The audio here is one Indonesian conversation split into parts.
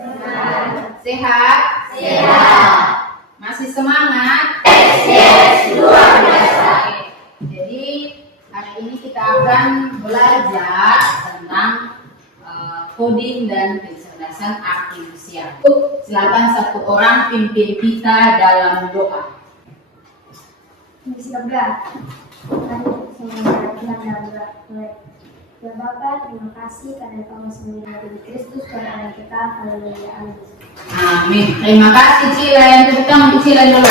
Sehat? Sehat. Masih semangat? Yes, luar biasa. Jadi hari ini kita akan belajar tentang coding dan kecerdasan artifisial. Silakan satu orang pimpin kita dalam doa. Bismillah. Mari kita dalam doa. Ya Bapa, terima kasih karena Kamu sembilan dari Kristus Tuhan kita. Haleluya. Amin. Amin. Terima kasih Cila. Yang tepuk tangan untuk Cila dulu.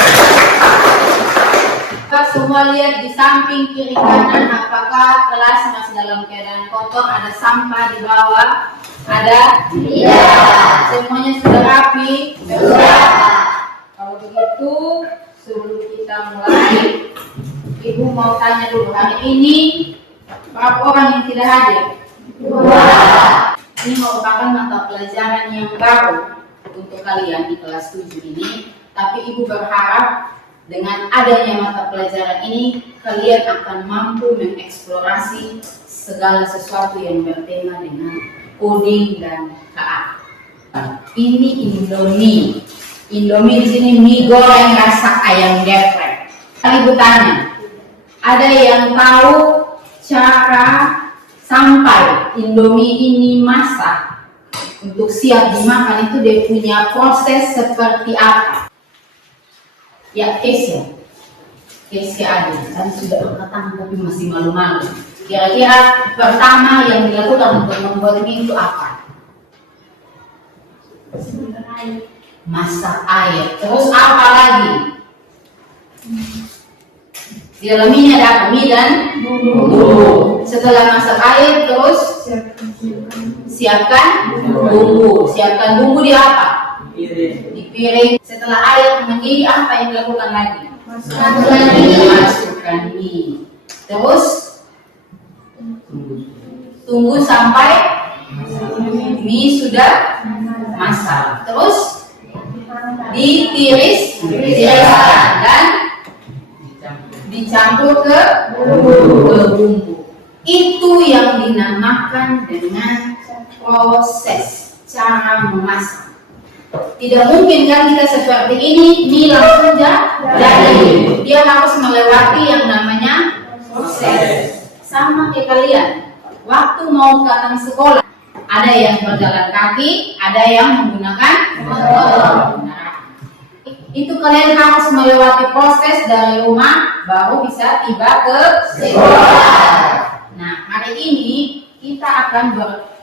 Kita semua lihat di samping kiri kanan, apakah kelas masih dalam keadaan kotor? Ada sampah di bawah? Ada? Tidak. Semuanya sudah rapi? Sudah. Kalau begitu, sebelum kita mulai, Ibu mau tanya dulu, hari ini berapa orang yang tidak hadir? 2. Ini merupakan mata pelajaran yang baru untuk kalian di kelas 7 ini. Tapi Ibu berharap dengan adanya mata pelajaran ini, kalian akan mampu mengeksplorasi segala sesuatu yang bertema dengan coding dan KA. Ini Indomie. Indomie di sini mie goreng rasa ayam geprek. Ibu tanya, ada yang tahu cara sampai Indomie ini masak untuk siap dimakan itu dia punya proses seperti apa? Ya, Kesia ada. Tadi sudah berkata tapi masih malu-malu. Kira-kira pertama yang dilakukan untuk membuat mie itu apa? Masak air. Terus apa lagi? Di dalam mie ada apa? Mie dan bumbu. Setelah masak air terus siapkan bumbu. Siapkan bumbu di apa? Di piring. Setelah air mendidih, apa yang dilakukan lagi? Masukkan mie. Terus tunggu sampai mie sudah masak. Terus ditiriskan dan dicampur ke bumbu. Itu yang dinamakan dengan proses cara memasak. Tidak mungkin kan kita seperti ini, mie langsung jadi. Dia harus melewati yang namanya proses. Sama kayak kalian, waktu mau datang sekolah, ada yang berjalan kaki, ada yang menggunakan motor. Itu kalian harus melewati proses dari rumah baru bisa tiba ke sekolah. Nah, hari ini kita akan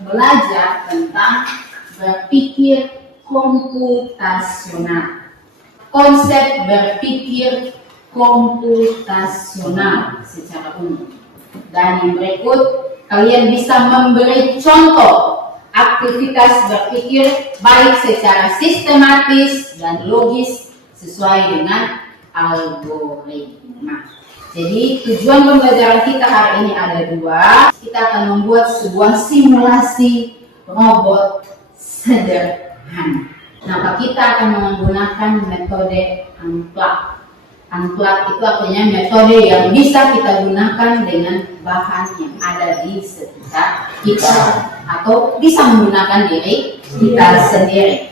belajar tentang berpikir komputasional. Konsep berpikir komputasional secara umum. Dan yang berikut, kalian bisa memberi contoh aktivitas berpikir baik secara sistematis dan logis sesuai dengan algoritma. Jadi tujuan pembelajaran kita hari ini ada 2. Kita akan membuat sebuah simulasi robot sederhana. Nah, kita akan menggunakan metode unplug. Unplug itu artinya metode yang bisa kita gunakan dengan bahan yang ada di sekitar kita atau bisa menggunakan diri kita sendiri.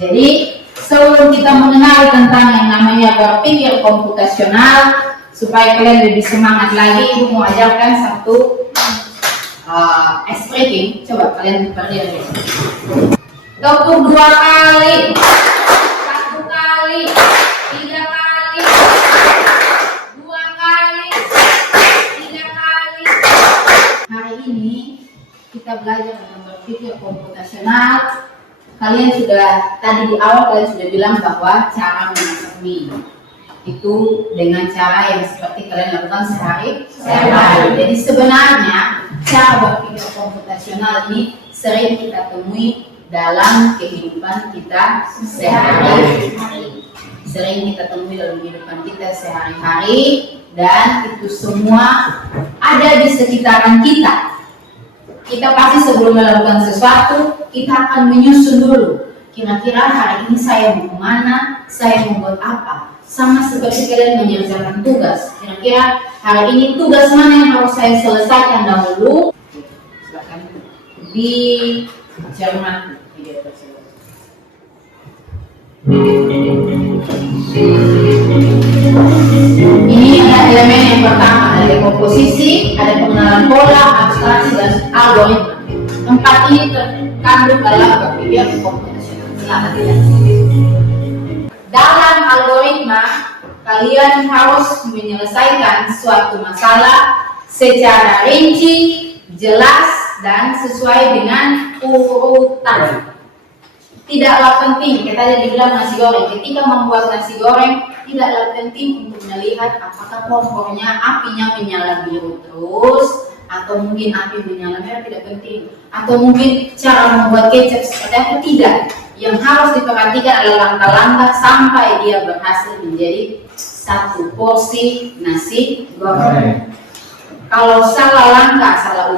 Jadi sebelum kita mengenal tentang yang namanya berpikir komputasional, supaya kalian lebih semangat lagi, Ibu mau ajarkan satu expression. Coba kalian berdiri. Tepuk 2 kali, 1 kali, 3 kali, 2 kali, 3 kali. Hari ini kita belajar tentang berpikir komputasional. Kalian sudah, tadi di awal kalian sudah bilang bahwa cara memasak mie itu dengan cara yang seperti kalian lakukan sehari-hari. Jadi sebenarnya cara berpikir komputasional ini sering kita temui dalam kehidupan kita sehari-hari. Sering kita temui dalam kehidupan kita sehari-hari, dan itu semua ada di sekitaran kita. Kita pasti sebelum melakukan sesuatu, kita akan menyusun dulu. Kira-kira hari ini saya mau kemana, saya mau buat apa. Sama seperti kalian mengerjakan tugas. Kira-kira hari ini tugas mana yang harus saya selesaikan dahulu. Silakan dicermati video tersebut. Ini ada elemen yang pertama, ada komposisi, ada pengenalan pola, abstraksi, dan algoritma. Empat ini terkandung dalam berpikir komputasional. Silahkan dilihat. Dalam algoritma, kalian harus menyelesaikan suatu masalah secara rinci, jelas, dan sesuai dengan urutan. Tidaklah penting, kita tadi dibilang nasi goreng. Ketika membuat nasi goreng, tidaklah penting untuk melihat apakah kompornya apinya menyala biru terus, atau mungkin api menyala merah, tidak penting. Atau mungkin cara membuat kecap seperti apa, tidak. Yang harus diperhatikan adalah langkah-langkah sampai dia berhasil menjadi satu porsi nasi goreng. Kalau salah langkah, salah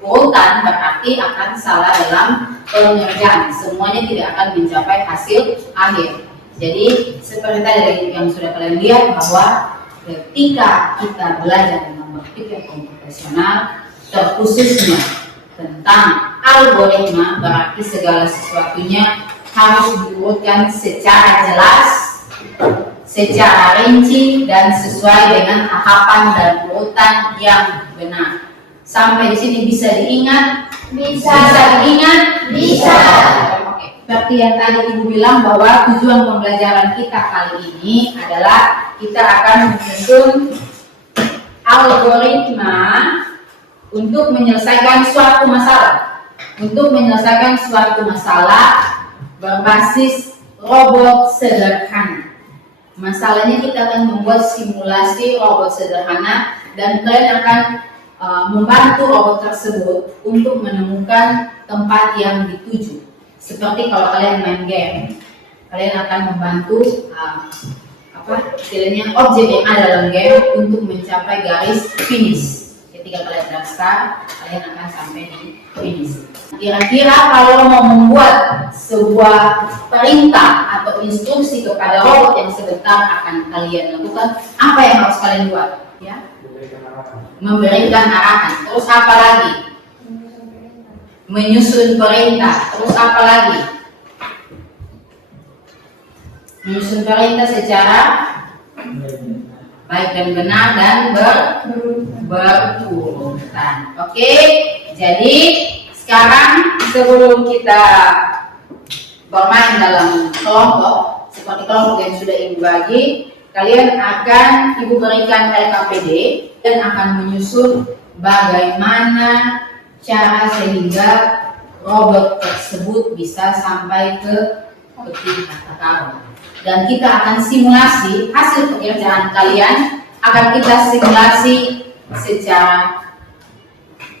urutan, berarti akan salah dalam pengerjaan. Semuanya tidak akan mencapai hasil akhir. Jadi seperti tadi yang sudah kalian lihat, bahwa ketika kita belajar tentang berpikir komputasional, terkhususnya tentang algoritma, berarti segala sesuatunya harus diurutkan secara jelas, secara rinci, dan sesuai dengan tahapan dan urutan yang benar. Sampai di sini bisa diingat? Bisa diingat? Bisa. Oke. Seperti yang tadi Ibu bilang, bahwa tujuan pembelajaran kita kali ini adalah kita akan menyusun algoritma untuk menyelesaikan suatu masalah. Untuk menyelesaikan suatu masalah berbasis robot sederhana. Masalahnya kita akan membuat simulasi robot sederhana, dan kalian akan membantu robot tersebut untuk menemukan tempat yang dituju. Seperti kalau kalian main game, kalian akan membantu istilahnya objek yang ada dalam game untuk mencapai garis finish. Ketika kalian sudah start, kalian akan sampai di finish. Kira-kira kalau mau membuat sebuah perintah atau instruksi kepada robot yang sebentar akan kalian lakukan, apa yang harus kalian buat? Ya? Memberikan arahan. Terus apa lagi? Menyusun perintah. Terus apa lagi? Menyusun perintah secara baik dan benar dan berurutan. Oke, jadi sekarang sebelum kita bermain dalam kelompok, seperti kelompok yang sudah Ibu bagi, kalian akan Ibu berikan LKPD dan akan menyusun bagaimana cara sehingga robot tersebut bisa sampai ke peti harta karun. Dan kita akan simulasi hasil pekerjaan kalian, akan kita simulasi secara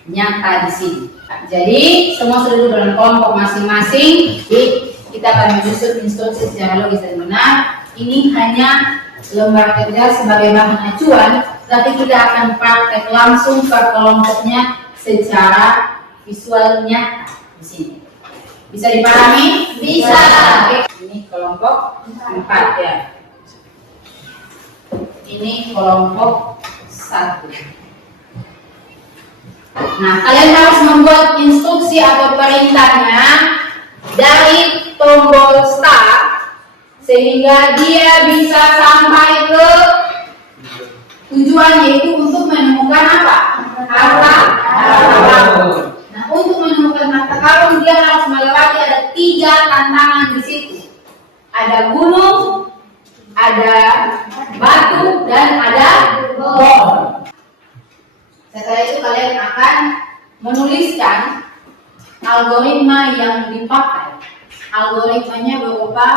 nyata di sini. Jadi semua sudah duduk dalam kelompok masing-masing. Jadi kita akan menyusun instruksi secara logis dan benar. Ini hanya lembar kerja sebagai bahan acuan, tapi kita akan praktek langsung ke kelompoknya secara visualnya di sini. Bisa dipahami? Bisa. Oke. Ini kelompok 4 ya. Ini kelompok 1. Nah, kalian harus membuat instruksi atau perintahnya dari tombol start sehingga dia bisa sampai ke tujuan, yaitu untuk menemukan apa? Harta karun. Nah, untuk menemukan harta karun dia harus melewati ada 3 tantangan di situ. Ada gunung, ada batu, dan ada pohon. Setelah itu kalian akan menuliskan algoritma yang dipakai. Algoritmanya berupa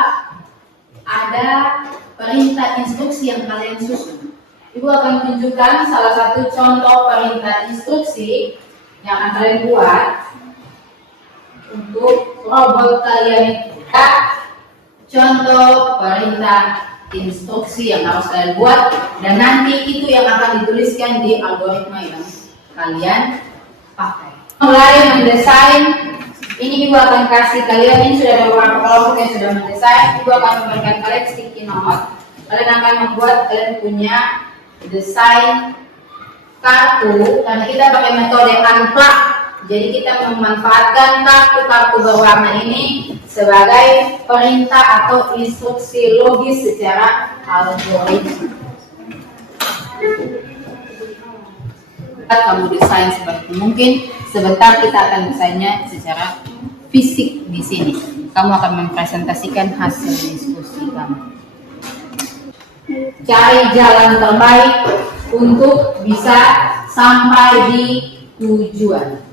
ada perintah instruksi yang kalian susun. Ibu akan tunjukkan salah satu contoh perintah instruksi yang akan kalian buat untuk robot kalian itu. Contoh perintah instruksi yang harus kalian buat, dan nanti itu yang akan dituliskan di algoritma yang kalian pakai. Mulai mendesain, ini Ibu akan kasih kalian, ini sudah ada beberapa kelompok yang sudah mendesain. Ibu akan memberikan kalian sticky note. Kalian akan membuat, kalian punya desain kartu, karena kita pakai metode unplug Jadi kita memanfaatkan kartu-kartu berwarna ini sebagai perintah atau instruksi logis secara algoritma. Kamu desain sebaik mungkin. Sebentar kita akan desainnya secara fisik di sini. Kamu akan mempresentasikan hasil diskusi kamu. Cari jalan terbaik untuk bisa sampai di tujuan.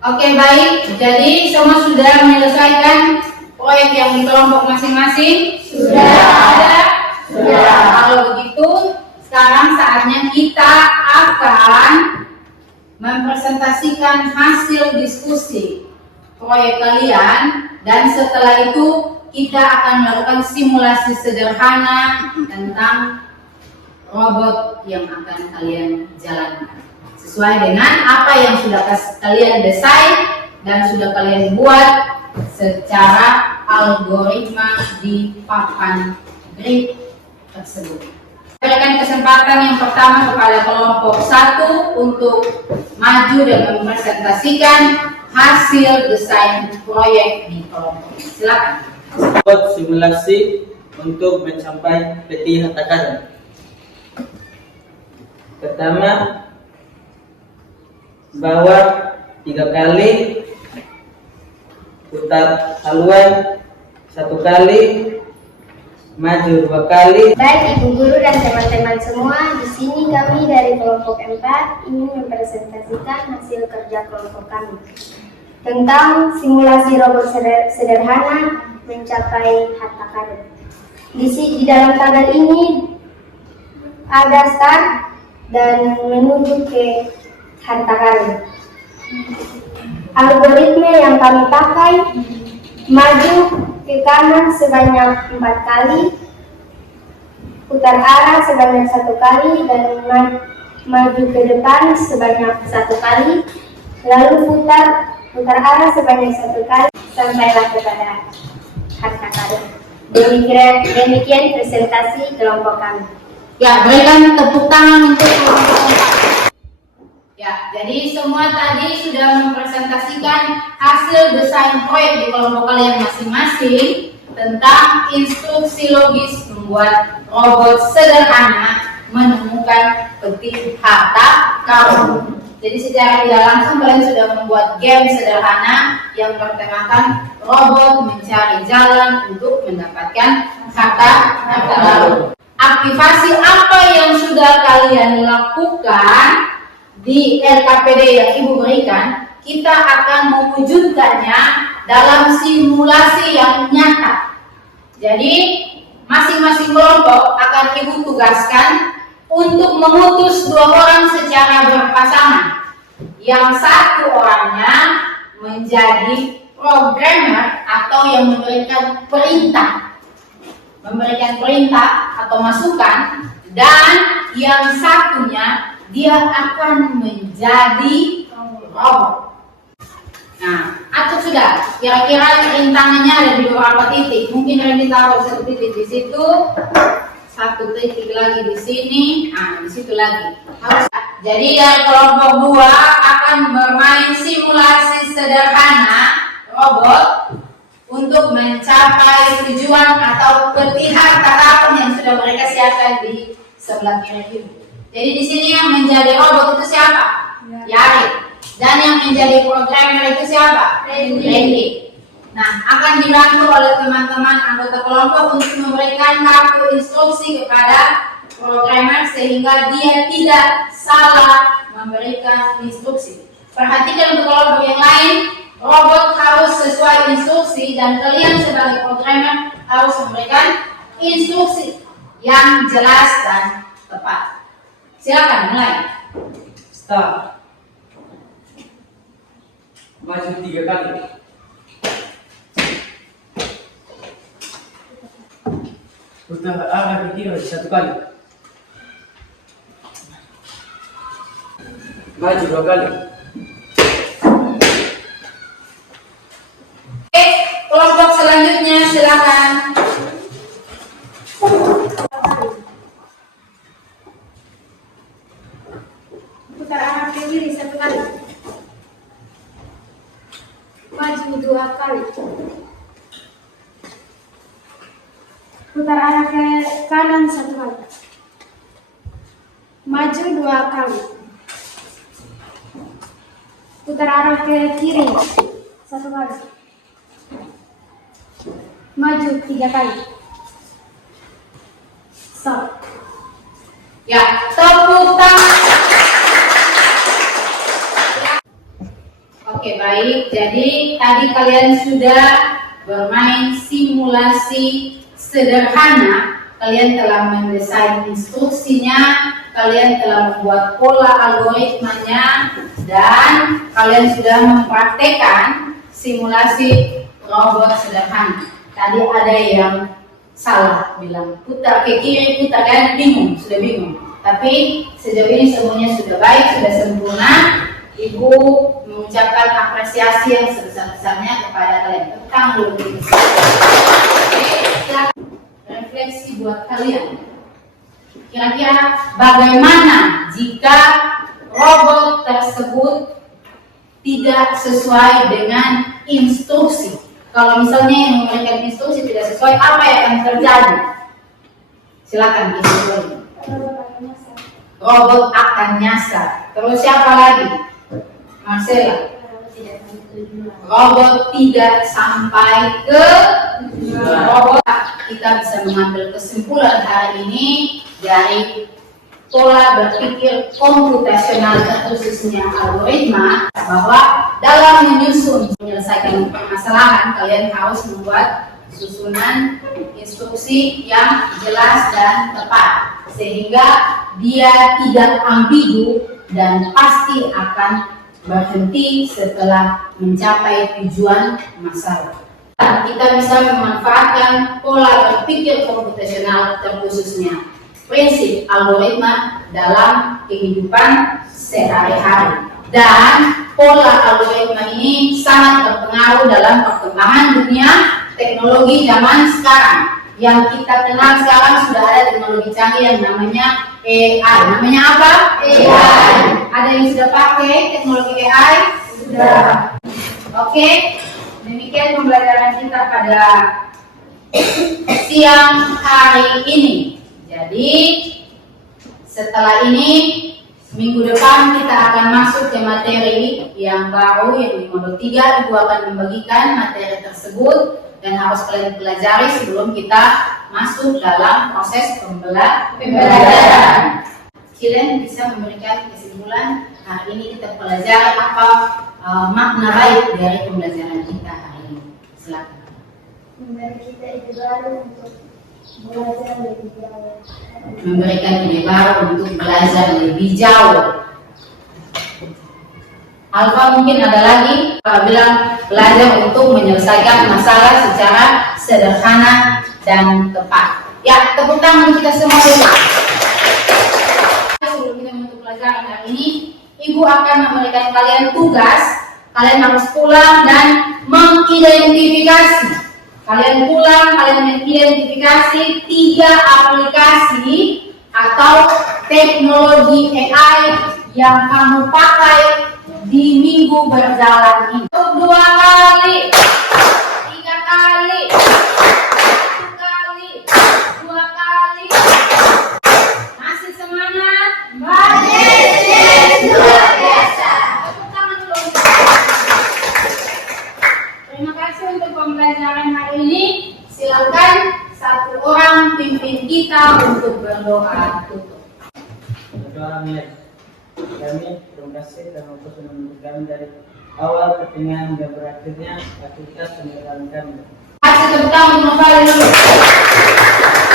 Oke, baik. Jadi semua sudah menyelesaikan proyek yang di kelompok masing-masing? Sudah. Ada? Sudah. Kalau begitu, sekarang saatnya kita akan mempresentasikan hasil diskusi proyek kalian, dan setelah itu kita akan melakukan simulasi sederhana tentang robot yang akan kalian jalankan sesuai dengan apa yang sudah kalian desain dan sudah kalian buat secara algoritma di papan grid tersebut. Berikan kesempatan yang pertama kepada kelompok 1 untuk maju dan mempresentasikan hasil desain proyek di kelompok. Silakan. Buat simulasi untuk mencapai peti harta karun. Pertama, bawa 3 kali, putar haluan 1 kali, maju 2 kali. Baik Ibu Guru dan teman-teman semua, di sini kami dari kelompok 4 ingin mempresentasikan hasil kerja kelompok kami tentang simulasi robot sederhana mencapai harta karun. Di dalam tabel ini ada start dan menuju ke harta karun. Algoritma yang kami pakai: maju ke kanan sebanyak 4 kali, putar arah sebanyak 1 kali, dan maju ke depan sebanyak 1 kali, lalu putar arah sebanyak 1 kali sampailah kepada harta karun. Demikian presentasi kelompok kami. Ya, berikan tepuk tangan untuk kelompok 4. Ya, jadi semua tadi sudah mempresentasikan hasil desain proyek di kelompok kalian masing-masing tentang instruksi logis membuat robot sederhana menemukan peti harta karun. Jadi secara tidak langsung kalian sudah membuat game sederhana yang bertemakan robot mencari jalan untuk mendapatkan harta karun. Aktivasi apa yang sudah kalian lakukan di LKPD yang Ibu berikan, kita akan mewujudkannya dalam simulasi yang nyata. Jadi masing-masing kelompok akan Ibu tugaskan untuk mengutus 2 orang secara berpasangan. Yang 1 orangnya menjadi programmer atau yang memberikan perintah atau masukan, dan yang satunya dia akan menjadi robot. Nah, atau sudah kira-kira rintangannya ada di beberapa titik. Mungkin Randy taruh 1 titik di situ, 1 titik lagi di sini, di situ lagi. Jadi dari kelompok 2 akan bermain simulasi sederhana robot untuk mencapai tujuan atau peti harta karun yang sudah mereka siapkan di sebelah kiri itu. Jadi di sini yang menjadi robot itu siapa? Yari. Dan yang menjadi programmer itu siapa? Randy. Nah, akan dibantu oleh teman-teman anggota kelompok untuk memberikan kartu instruksi kepada programmer sehingga dia tidak salah memberikan instruksi. Perhatikan untuk kelompok yang lain, robot harus sesuai instruksi dan kalian sebagai programmer harus memberikan instruksi yang jelas dan tepat. Silakan mulai. Start. Maju 3 kali. Putar arah ke kiri 1 kali. Maju 2 kali. Oke, kelompok selanjutnya silakan. kali. Maju 2 kali. Putar arah ke kanan 1 kali. Maju 2 kali. Putar arah ke kiri 1 kali. Maju 3 kali. Stop. Ya, tepuk tangan. Oke, baik. Jadi tadi kalian sudah bermain simulasi sederhana. Kalian telah mendesain instruksinya, kalian telah membuat pola algoritmanya, dan kalian sudah mempraktekkan simulasi robot sederhana. Tadi ada yang salah bilang putar ke kiri, putar kanan, sudah bingung. Tapi sejauh ini semuanya sudah baik, sudah sempurna. Ibu mengucapkan apresiasi yang sebesar-besarnya kepada kalian. Tepuk tangan dulu. Oke, silakan refleksi buat kalian. Kira-kira bagaimana jika robot tersebut tidak sesuai dengan instruksi? Kalau misalnya yang memberikan instruksi tidak sesuai, apa yang akan terjadi? Silakan disimpulkan. Robot akan nyasar. Terus siapa lagi? Marcella. Robot tidak sampai ke robot. Kita bisa mengambil kesimpulan hari ini dari pola berpikir komputasional khususnya algoritma, bahwa dalam menyelesaikan permasalahan kalian harus membuat susunan instruksi yang jelas dan tepat sehingga dia tidak ambigu dan pasti akan berhenti setelah mencapai tujuan masalah. Kita bisa memanfaatkan pola berpikir komputasional terkhususnya prinsip algoritma dalam kehidupan sehari-hari, dan pola algoritma ini sangat berpengaruh dalam perkembangan dunia teknologi zaman sekarang. Yang kita kenal sekarang sudah ada teknologi canggih yang namanya AI. Namanya apa? AI. Ada yang sudah pakai teknologi AI? Sudah. Oke, demikian pembelajaran kita pada siang hari ini. Jadi setelah ini minggu depan kita akan masuk ke materi yang baru, yang di modul 3. Ibu akan membagikan materi tersebut dan harus kalian pelajari sebelum kita masuk dalam proses pembelajaran. Kalian bisa memberikan kesimpulan hari ini kita pelajari apa makna baik dari pembelajaran kita hari ini. Silakan. Memberi kita ide baru untuk belajar lebih jauh. Memberikan ide baru untuk belajar lebih jauh. Alfa mungkin ada lagi bilang belajar untuk menyelesaikan masalah secara sederhana dan tepat. Ya, tepuk tangan kita semua dulu. Sebelum kita menutup pelajaran hari ini, Ibu akan memberikan kalian tugas. Kalian harus pulang dan mengidentifikasi. Kalian pulang, kalian mengidentifikasi 3 aplikasi atau teknologi AI yang kamu pakai di minggu berjalan ini. 2 kali, 3 kali, 1 kali, 2 kali. Masih semangat? Masih luar biasa. Tepuk tangan dulu. Terima kasih untuk pembelajaran hari ini. Silakan satu orang pimpin kita untuk berdoa tutup. Berdoa Mir. Kami terima kasih dan untuk menunggu kami dari awal pertengahan hingga berakhirnya aktivitas pembelajaran kami. Kasih tepuk tangan kembali dulu.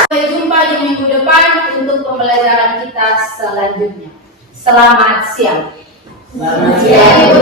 Sampai jumpa di minggu depan untuk pembelajaran kita selanjutnya. Selamat siang. Selamat siang.